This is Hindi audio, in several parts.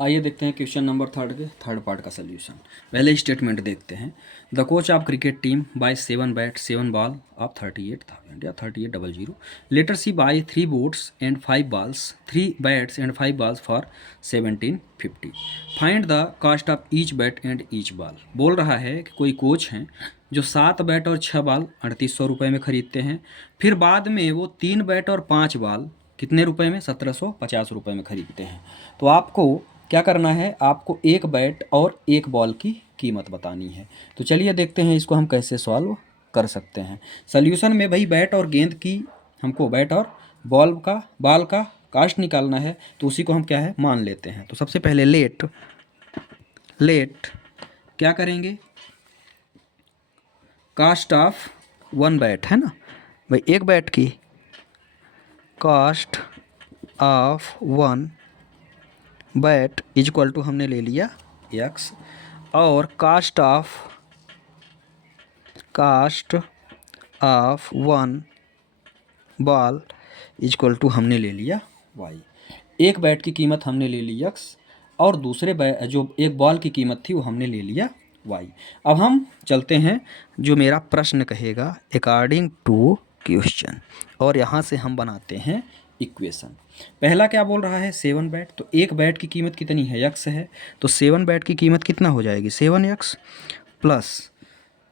आइए देखते हैं क्वेश्चन नंबर थर्ड के थर्ड पार्ट का सोल्यूशन। पहले स्टेटमेंट देखते हैं। The coach of cricket team buy 7 bat 7 ball of 38,000 या 3800। Later C buy 3 boats and 5 balls 3 bats and 5 balls for 1750। Find the cost of each bat and each ball. बोल रहा है कि कोई कोच हैं जो 7 बैट और 6 बॉल 3800 रुपये में ख़रीदते हैं, फिर बाद में वो 3 बैट और 5 बॉल कितने रुपए में 1750 रुपये में ख़रीदते हैं। तो आपको क्या करना है, आपको एक बैट और एक बॉल की कीमत बतानी है। तो चलिए देखते हैं इसको हम कैसे सॉल्व कर सकते हैं। सॉल्यूशन में भाई बैट और गेंद की हमको बैट और बॉल का कास्ट निकालना है, तो उसी को हम क्या है मान लेते हैं। तो सबसे पहले लेट क्या करेंगे, कास्ट ऑफ 1 बैट है ना भाई, एक बैट की cost of 1 bat is equal to हमने ले लिया x, और cost of 1 ball is equal to हमने ले लिया y। एक बैट की कीमत हमने ले ली x, और दूसरे जो एक बॉल की कीमत थी वो हमने ले लिया y। अब हम चलते हैं जो मेरा प्रश्न कहेगा अकॉर्डिंग टू क्वेश्चन, और यहाँ से हम बनाते हैं इक्वेशन। पहला क्या बोल रहा है 7 बैट, तो एक बैट की कीमत कितनी है x है, तो 7 बैट की कीमत कितना हो जाएगी 7x, प्लस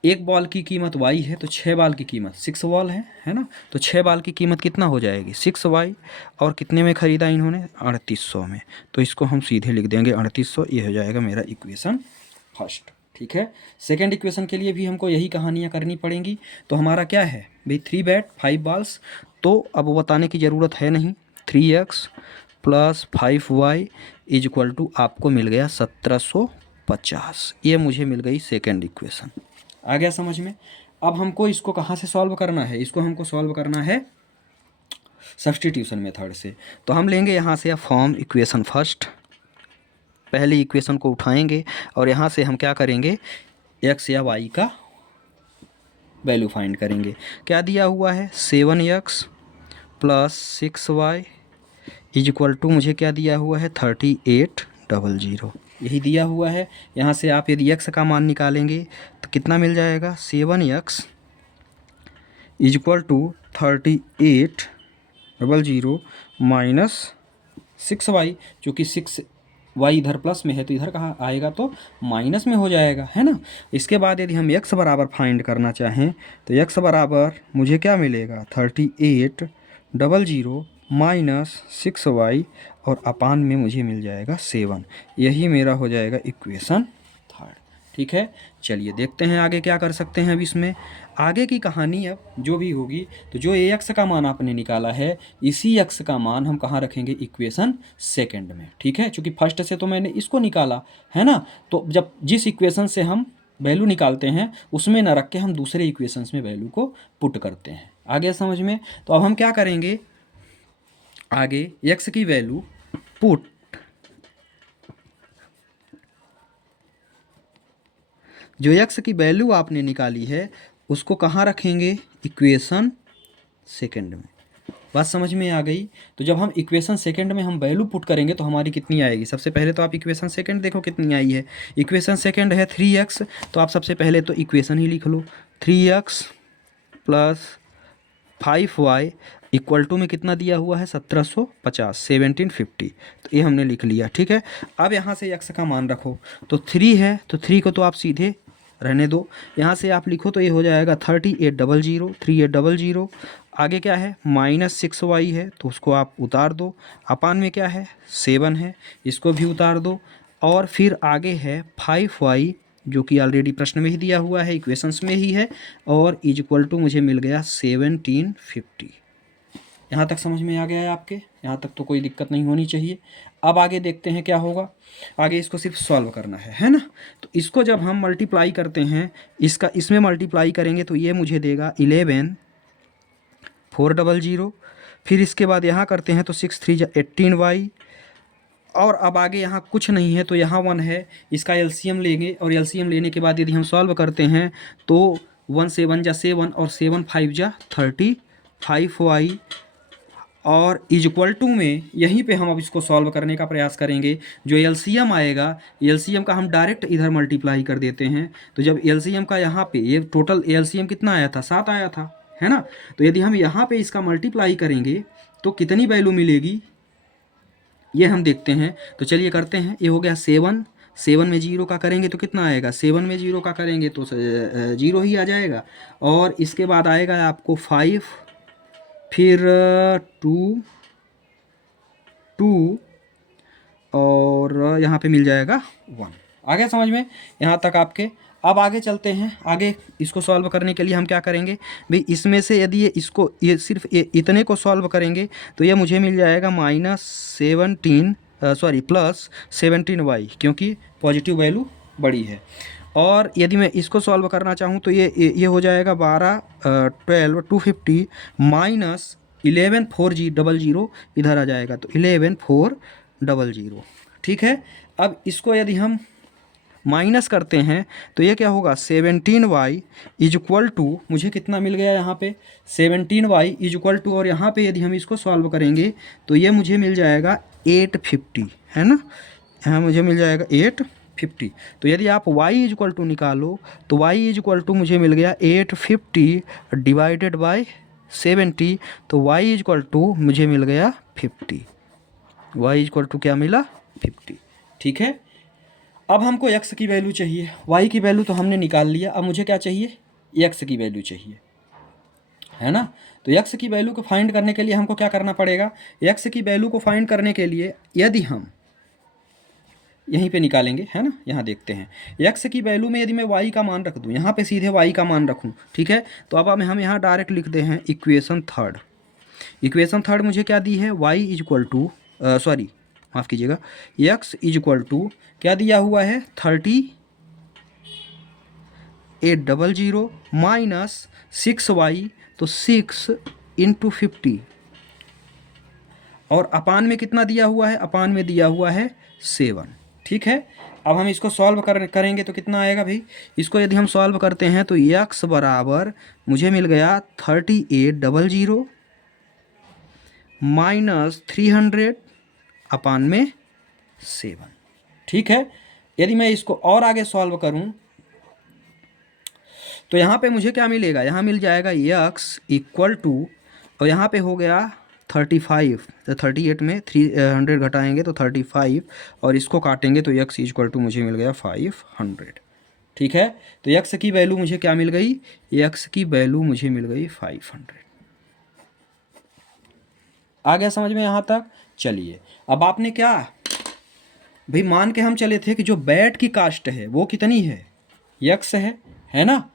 एक बॉल की कीमत y है, तो 6 बॉल की कीमत 6 बॉल है ना, तो 6 बॉल की कीमत कितना हो जाएगी 6y, और कितने में ख़रीदा इन्होंने 3800 में, तो इसको हम सीधे लिख देंगे 3800। ये हो जाएगा मेरा इक्वेशन फर्स्ट। ठीक है, सेकेंड इक्वेशन के लिए भी हमको यही कहानियाँ करनी पड़ेंगी। तो हमारा क्या है भाई 3 बैट 5 बॉल्स, तो अब वो बताने की ज़रूरत है नहीं। 3x plus 5y is equal to आपको मिल गया 1750। ये मुझे मिल गई सेकेंड इक्वेशन। आ गया समझ में। अब हमको इसको कहाँ से सॉल्व करना है, इसको हमको सॉल्व करना है सब्स्टिट्यूशन मेथड से। तो हम लेंगे यहाँ से फॉर्म इक्वेशन फर्स्ट, पहली इक्वेशन को उठाएंगे और यहाँ से हम क्या करेंगे x या y का वैल्यू फाइंड करेंगे। क्या दिया हुआ है 7x plus 6y is equal to मुझे क्या दिया हुआ है 3800, यही दिया हुआ है। यहाँ से आप यदि x का मान निकालेंगे तो कितना मिल जाएगा 7x is equal to 3800 minus 6y, चूँकि 6y इधर प्लस में है तो इधर कहाँ आएगा तो माइनस में हो जाएगा, है ना। इसके बाद यदि हम x बराबर फाइंड करना चाहें तो x बराबर मुझे क्या मिलेगा 3800 माइनस 6y, और अपान में मुझे मिल जाएगा 7। यही मेरा हो जाएगा इक्वेशन थर्ड। ठीक है, चलिए देखते हैं आगे क्या कर सकते हैं। अब इसमें आगे की कहानी अब जो भी होगी, तो जो x का मान आपने निकाला है इसी x का मान हम कहाँ रखेंगे इक्वेशन सेकंड में। ठीक है, क्योंकि फर्स्ट से तो मैंने इसको निकाला है ना, तो जब जिस इक्वेशन से हम वैल्यू निकालते हैं उसमें ना रख के हम दूसरे इक्वेशंस में वैल्यू को पुट करते हैं। आगे समझ में। तो अब हम क्या करेंगे, आगे x की वैल्यू पुट जो x की वैल्यू आपने निकाली है उसको कहाँ रखेंगे इक्वेशन सेकंड में। बात समझ में आ गई। तो जब हम इक्वेशन सेकंड में हम वैल्यू पुट करेंगे तो हमारी कितनी आएगी, सबसे पहले तो आप इक्वेशन सेकंड देखो कितनी आई है। इक्वेशन सेकंड है 3x, तो आप सबसे पहले तो इक्वेशन ही लिख लो 3x plus 5y equal to में कितना दिया हुआ है 1750 1750, तो ये हमने लिख लिया। ठीक है, अब यहाँ से x का मान रखो, तो 3 है तो 3 को तो आप सीधे रहने दो, यहाँ से आप लिखो तो ये हो जाएगा 3800 आगे क्या है माइनस 6y है तो उसको आप उतार दो, अपान में क्या है 7 है इसको भी उतार दो, और फिर आगे है 5y जो कि ऑलरेडी प्रश्न में ही दिया हुआ है इक्वेशंस में ही है, और इज इक्वल टू मुझे मिल गया 1750। यहाँ तक समझ में आ गया है आपके, यहाँ तक तो कोई दिक्कत नहीं होनी चाहिए। अब आगे देखते हैं क्या होगा। आगे इसको सिर्फ सॉल्व करना है ना। तो इसको जब हम मल्टीप्लाई करते हैं, इसमें मल्टीप्लाई करेंगे तो ये मुझे देगा 11400, फिर इसके बाद यहाँ करते हैं तो 6 3 18y, और अब आगे यहाँ कुछ नहीं है तो यहाँ 1 है, इसका एलसीएम लेंगे, और एलसीएम लेने के बाद यदि हम सॉल्व करते हैं तो 1 7 7 और 7 5 35y, और इज इक्वल टू में यहीं पे हम अब इसको सॉल्व करने का प्रयास करेंगे। जो एलसीएम आएगा, एलसीएम का हम डायरेक्ट इधर मल्टीप्लाई कर देते हैं। तो जब एलसीएम का यहाँ पे ये टोटल एलसीएम कितना आया था, 7 आया था, है ना। तो यदि हम यहाँ पे इसका मल्टीप्लाई करेंगे तो कितनी वैल्यू मिलेगी ये हम देखते हैं। तो चलिए करते हैं। ये हो गया 7, 7 में 0 का करेंगे तो कितना आएगा, 7 में 0 का करेंगे तो 0 ही आ जाएगा। और इसके बाद आएगा आपको 5, फिर 2 और यहाँ पे मिल जाएगा 1। आ गया समझ में यहाँ तक आपके। अब आगे चलते हैं। आगे इसको सॉल्व करने के लिए हम क्या करेंगे भाई, इसमें से यदि ये सिर्फ इतने को सॉल्व करेंगे तो ये मुझे मिल जाएगा +17y, क्योंकि पॉजिटिव वैल्यू बड़ी है। और यदि मैं इसको सॉल्व करना चाहूँ तो ये हो जाएगा 12 12 250 माइनस 11 400 इधर आ जाएगा तो 11 400। ठीक है। अब इसको यदि हम माइनस करते हैं तो ये क्या होगा, 17y इज इक्वल टू, मुझे कितना मिल गया यहाँ पे 17y इज इक्वल टू, और यहाँ पे यदि हम इसको सॉल्व करेंगे तो ये मुझे मिल जाएगा 850, है ना। यहाँ मुझे मिल जाएगा 850। तो यदि आप y इज इक्वल टू निकालो तो y इज इक्वल टू मुझे मिल गया 850 डिवाइडेड बाय 70, तो y इज इक्वल टू मुझे मिल गया 50। y इज इक्वल टू क्या मिला, 50। ठीक है। अब हमको x की वैल्यू चाहिए, y की वैल्यू तो हमने निकाल लिया। अब मुझे क्या चाहिए, x की वैल्यू चाहिए, है ना। तो x की वैल्यू को फाइंड करने के लिए हमको क्या करना पड़ेगा, x की वैल्यू को फाइंड करने के लिए यदि हम यहीं पे निकालेंगे, है ना। यहाँ देखते हैं x की वैल्यू में यदि मैं y का मान रख दूँ, यहाँ पे सीधे y का मान रखूँ, ठीक है। तो अब हम यहाँ डायरेक्ट लिखते हैं इक्वेशन थर्ड। इक्वेशन थर्ड मुझे क्या दी है, y इज इक्वल टू माफ़ कीजिएगा, x इज इक्वल टू क्या दिया हुआ है 3800 माइनस 6y, तो 6 इंटू 50, और अपान में कितना दिया हुआ है, अपान में दिया हुआ है 7। ठीक है। अब हम इसको सॉल्व करेंगे तो कितना आएगा भाई, इसको यदि हम सॉल्व करते हैं तो x बराबर मुझे मिल गया 3800 माइनस 300 अपान में 7। ठीक है। यदि मैं इसको और आगे सॉल्व करूं तो यहाँ पे मुझे क्या मिलेगा, यहाँ मिल जाएगा x इक्वल टू, और यहाँ पे हो गया 35, तो 38 में 300 घटाएंगे तो 35, और इसको काटेंगे तो x इक्वल टू मुझे मिल गया 500। ठीक है। तो x की वैल्यू मुझे क्या मिल गई, x की वैल्यू मुझे मिल गई 500। आ गया समझ में यहाँ तक। चलिए अब आपने क्या भाई, मान के हम चले थे कि जो बैट की कास्ट है वो कितनी है, x है ना।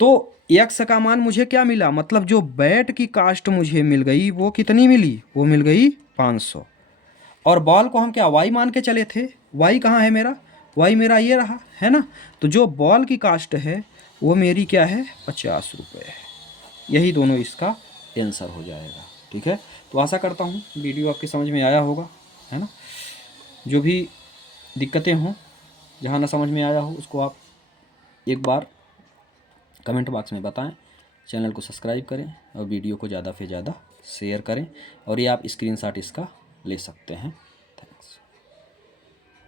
तो x का मान मुझे क्या मिला, मतलब जो बैट की कास्ट मुझे मिल गई वो कितनी मिली, वो मिल गई 500। और बॉल को हम क्या y मान के चले थे, y कहाँ है मेरा, y मेरा ये रहा, है ना। तो जो बॉल की कास्ट है वो मेरी क्या है, 50 रुपये है। यही दोनों इसका आंसर हो जाएगा। ठीक है। तो आशा करता हूँ वीडियो आपके समझ में आया होगा, है ना। जो भी दिक्कतें हों, जहाँ ना समझ में आया हो, उसको आप एक बार कमेंट बॉक्स में बताएं। चैनल को सब्सक्राइब करें और वीडियो को ज़्यादा से ज़्यादा शेयर करें, और ये आप स्क्रीनशॉट इसका ले सकते हैं।